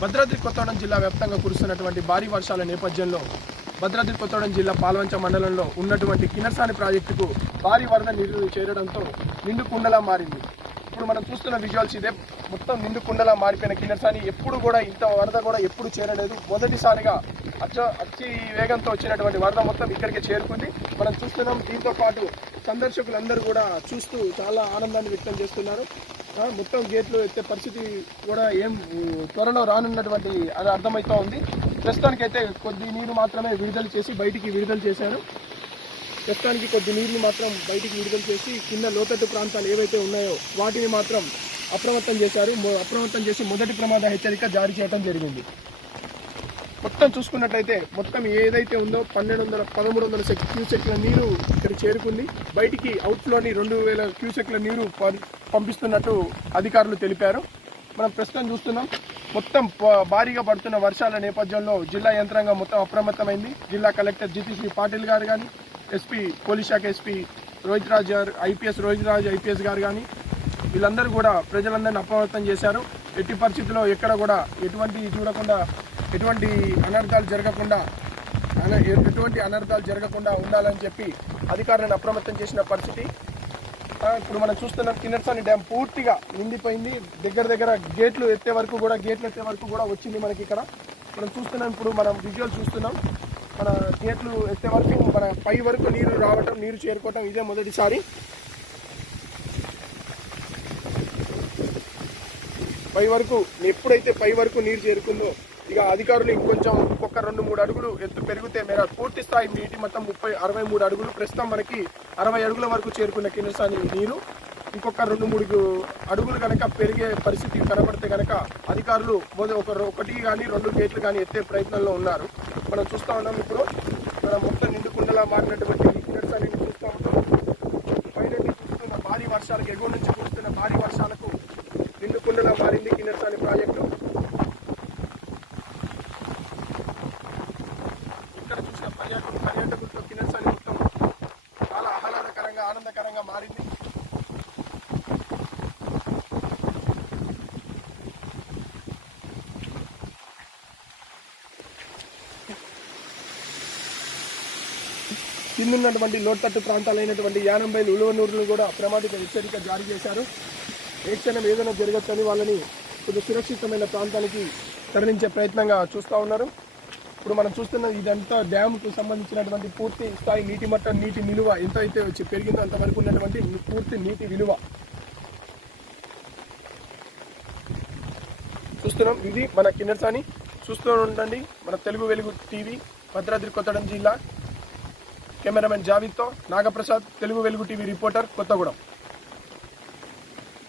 భద్రాద్రి కొత్తగూడెం జిల్లా వ్యాప్తంగా కురుస్తున్నటువంటి భారీ వర్షాల నేపథ్యంలో భద్రాద్రి కొత్తగూడెం జిల్లా పాల్వంచ మండలంలో ఉన్నటువంటి కిన్నెరసాని ప్రాజెక్టుకు భారీ వరద నీరు చేరడంతో నిండు కుండలా మారింది. ఇప్పుడు మనం చూస్తున్న విజువల్స్ ఇదే. మొత్తం నిండు కుండలా మారిపోయిన కిన్నెరసాని ఎప్పుడు కూడా ఇంత వరద కూడా ఎప్పుడు చేరలేదు. మొదటిసారిగా అచ్చ అచ్చి వేగంతో వచ్చినటువంటి వరద మొత్తం ఇక్కడికే చేరుకుంది. మనం చూస్తున్నాం దీంతో పాటు సందర్శకులందరూ కూడా చూస్తూ చాలా ఆనందాన్ని వ్యక్తం చేస్తున్నారు. మొత్తం గేట్లు ఎత్తే పరిస్థితి కూడా ఏం త్వరలో రానున్నటువంటి అది అర్థమవుతా ఉంది. ప్రస్తుతానికైతే కొద్ది నీరు మాత్రమే విడుదల చేసి బయటికి విడుదల చేశారు. ప్రస్తుతానికి కొద్ది నీరుని మాత్రం బయటికి విడుదల చేసి కింద లోతట్టు ప్రాంతాలు ఏవైతే ఉన్నాయో వాటిని మాత్రం అప్రమత్తం చేశారు. అప్రమత్తం చేసి మొదటి ప్రమాద హెచ్చరిక జారీ చేయడం జరిగింది. మొత్తం చూసుకున్నట్లయితే మొత్తం ఏదైతే ఉందో పన్నెండు వందల పదమూడు వందల క్యూసెక్ల నీరు ఇక్కడ చేరుకుంది. బయటికి అవుట్లోని రెండు వేల క్యూసెక్ల నీరు పం- పంపిస్తున్నట్టు అధికారులు తెలిపారు. మనం ప్రస్తుతం చూస్తున్నాం మొత్తం భారీగా పడుతున్న వర్షాల నేపథ్యంలో జిల్లా యంత్రాంగం మొత్తం అప్రమత్తమైంది. జిల్లా కలెక్టర్ జితిశ్రీ పాటిల్ గారు కానీ ఎస్పీ పోలీస్ శాఖ ఎస్పీ రోహిత్ రాజ్ గారు ఐపీఎస్ రోహిత్ రాజ్ ఐపీఎస్ గారు కానీ వీళ్ళందరూ కూడా ప్రజలందరినీ అప్రమత్తం చేశారు. ఎట్టి పరిస్థితుల్లో ఎక్కడ కూడా ఎటువంటి చూడకుండా ఎటువంటి అనర్థాలు జరగకుండా ఎటువంటి అనర్థాలు జరగకుండా ఉండాలని చెప్పి అధికారులను అప్రమత్తం చేసిన పరిస్థితి. ఇప్పుడు మనం చూస్తున్నాం కిన్నర్సాని డ్యామ్ పూర్తిగా నిండిపోయింది. దగ్గర దగ్గర గేట్లు ఎత్తే వరకు కూడా గేట్లు ఎత్తే వరకు కూడా వచ్చింది మనకి ఇక్కడ. మనం చూస్తున్నాం ఇప్పుడు మనం విజువల్ చూస్తున్నాం. మన గేట్లు ఎత్తే వరకు మన పై వరకు నీరు రావటం నీరు చేరుకోవటం ఇదే మొదటిసారి. పై వరకు ఎప్పుడైతే పై వరకు నీరు చేరుకుందో ఇక అధికారులు ఇంకొంచెం ఇంకొక రెండు మూడు అడుగులు ఎత్తు పెరిగితే మేర పూర్తి స్థాయి నీటి మొత్తం ముప్పై అరవై మూడు అడుగులు ప్రస్తుతం మనకి అరవై అడుగుల వరకు చేరుకున్న కిన్నెసాని నీరు. ఇంకొక రెండు మూడు అడుగులు కనుక పెరిగే పరిస్థితి కనబడితే కనుక అధికారులు ఒక ఒకటి కానీ రెండు గేట్లు కానీ ఎత్తే ప్రయత్నంలో ఉన్నారు. మనం చూస్తా ఉన్నాం ఇప్పుడు. మనం మొత్తం నిండుకుండలా మారినటువంటి కిన్నెసాని చూస్తూ ఉంటాం పైన కురుస్తున్న భారీ వర్షాలకు ఎగువ నుంచి కురుస్తున్న భారీ వర్షాలకు నిండుకుండలా మారింది కిన్నెరసాని ప్రాజెక్టు. ఇక్కడ చూసిన పర్యాటకులు పర్యాటకులతో కిన్నెరసాని మొత్తం చాలా ఆహ్లాదకరంగా ఆనందకరంగా మారింది. కిందున్నటువంటి లోతట్టు ప్రాంతాలైనటువంటి యానంబైలు ఉలువనూరులు కూడా ప్రమాదిక హెచ్చరిక జారీ చేశారు. ఏ క్షణం ఏదైనా జరగచ్చని వాళ్ళని కొంచెం సురక్షితమైన ప్రాంతానికి తరలించే ప్రయత్నంగా చూస్తూ ఉన్నారు. ఇప్పుడు మనం చూస్తున్న ఇదంతా డ్యామ్కు సంబంధించినటువంటి పూర్తి స్థాయి నీటి మట్టం నీటి నిలువ ఎంత అయితే వచ్చి పెరిగిందో అంతవరకు ఉన్నటువంటి పూర్తి నీటి విలువ. చూస్తున్నాం. ఇది మన కిన్నెరసాని. చూస్తూ ఉండండి. మన తెలుగు వెలుగు టీవీ భద్రాద్రి కొత్తగూడెం జిల్లా. కెమెరామెన్ జావీద్తో నాగప్రసాద్ తెలుగు వెలుగు టీవీ రిపోర్టర్ కొత్తగూడెం.